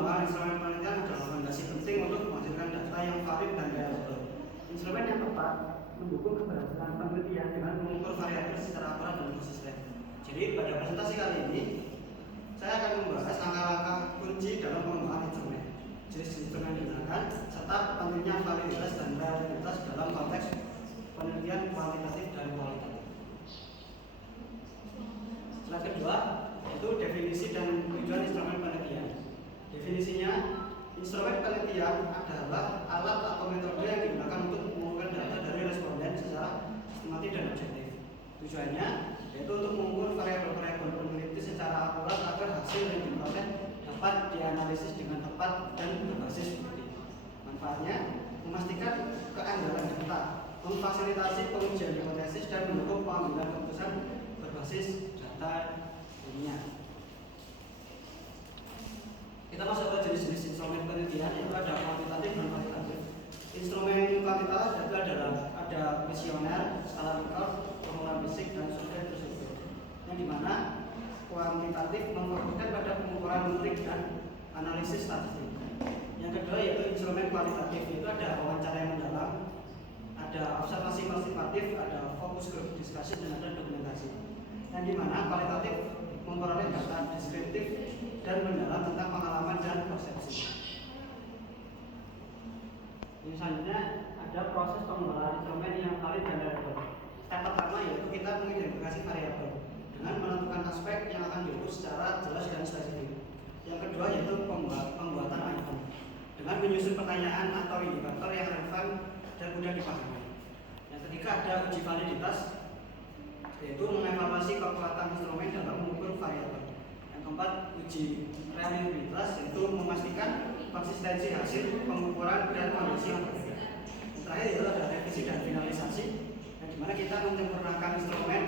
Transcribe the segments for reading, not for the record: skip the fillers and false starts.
pengembangan instrumen penelitian adalah fondasi penting untuk menghasilkan data yang valid dan reliable. Instrumen yang tepat mendukung keberhasilan penelitian dengan mengukur variabel secara akurat dan konsisten. Jadi pada presentasi kali ini saya akan membahas langkah-langkah kunci dalam pengembangan instrumen, jenis instrumen yang digunakan, serta pentingnya validitas dan reliabilitas dalam konteks penelitian kuantitatif dan kualitatif. Slide kedua yaitu definisi dan tujuan instrumen penelitian. Definisinya, instrumen penelitian adalah alat atau metode yang digunakan untuk mengumpulkan data dari responden secara sistematis dan objektif. Tujuannya yaitu untuk mengukur variabel-variabel peneliti secara akurat agar hasil yang diperoleh dapat dianalisis dengan tepat dan berbasis bukti. Manfaatnya, memastikan keandalan data, memfasilitasi pengujian hipotesis dan mendukung pengambilan keputusan berbasis data ilmiah. Kita masuk ke jenis-jenis instrumen penelitian, yaitu ada kuantitatif dan kualitatif. Instrumen kuantitatif itu ada kuesioner, skala Likert, formula basic, dan survei terstruktur. Yang dimana kuantitatif memfokuskan pada pengukuran metrik dan analisis statistik. Yang kedua yaitu instrumen kualitatif, itu ada wawancara yang mendalam, ada observasi partisipatif, ada fokus group discussion, dan ada dokumentasi. Yang dimana kualitatif memperoleh data deskriptif dan mendalam tentang pengalaman dan persepsi. Yang selanjutnya ada proses pengembangan instrumen yang valid dan reliable. Step pertama yaitu kita mengidentifikasi variabel dengan menentukan aspek yang akan diukur secara jelas dan spesifik. Yang kedua yaitu pembuatan item dengan menyusun pertanyaan atau indikator yang relevan dan mudah dipahami. Yang ketiga ada uji validitas, yaitu mengevaluasi kekuatan instrumen dalam mengukur variabel. Yang keempat, uji reliabilitas, yaitu memastikan konsistensi hasil pengukuran dan kondisi yang berbeda. Yang terakhir yaitu ada revisi dan finalisasi, yang dimana kita menyempurnakan instrumen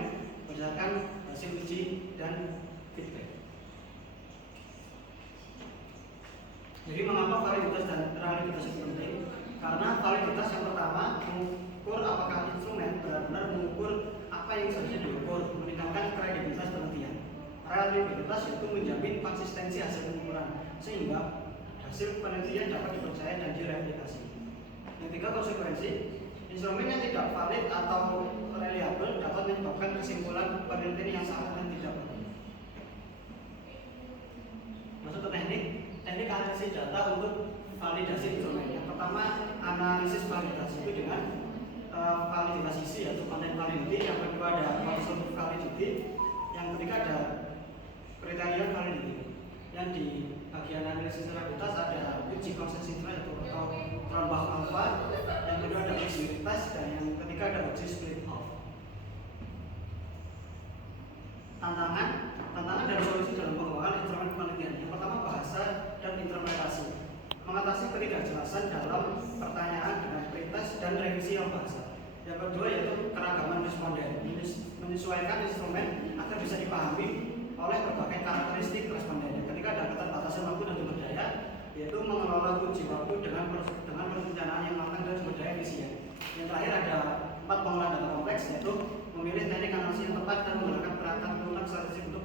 berdasarkan hasil uji dan feedback. Jadi mengapa validitas dan reliabilitas itu penting? Karena validitas yang pertama mengukur apakah instrumen benar-benar mengukur apa yang seharusnya diukur, meningkatkan kredibilitas penelitian. Reliabilitas itu menjamin konsistensi hasil pengukuran sehingga hasil penelitian dapat dipercaya dan direplikasi. Yang ketiga, konsekuensi, instrumen yang tidak valid atau reliable dapat menyebabkan kesimpulan penelitian yang salah dan tidak benar. Masuk ke teknik analisis data untuk validasi instrumen. Yang pertama, analisis validasi itu dengan validasi isi yaitu content validity. Yang kedua ada absolute validity. Yang ketiga ada kriteria validity. Yang di bagian analisis reliabilitas ada uji konsensus atau Cronbach alpha. Yang kedua ada uji test dan yang ketiga ada uji split off. Tantangan dan solusi dalam pengembangan instrumen penelitian. Yang pertama, bahasa dan interpretasi. Mengatasi ketidakjelasan dalam pertanyaan dengan pretest dan revisi yang bahasa. Yang kedua yaitu keragaman responden, menyesuaikan instrumen agar bisa dipahami oleh berbagai karakteristik responden. Yang ketiga ada keterbatasan waktu dan sumber daya, yaitu mengelola kunci waktu dengan perencanaan yang matang dan sumber daya efisien. Yang terakhir ada 4 pengolahan data kompleks, yaitu memilih teknik analisis yang tepat dan menggunakan perangkat lunak statistik untuk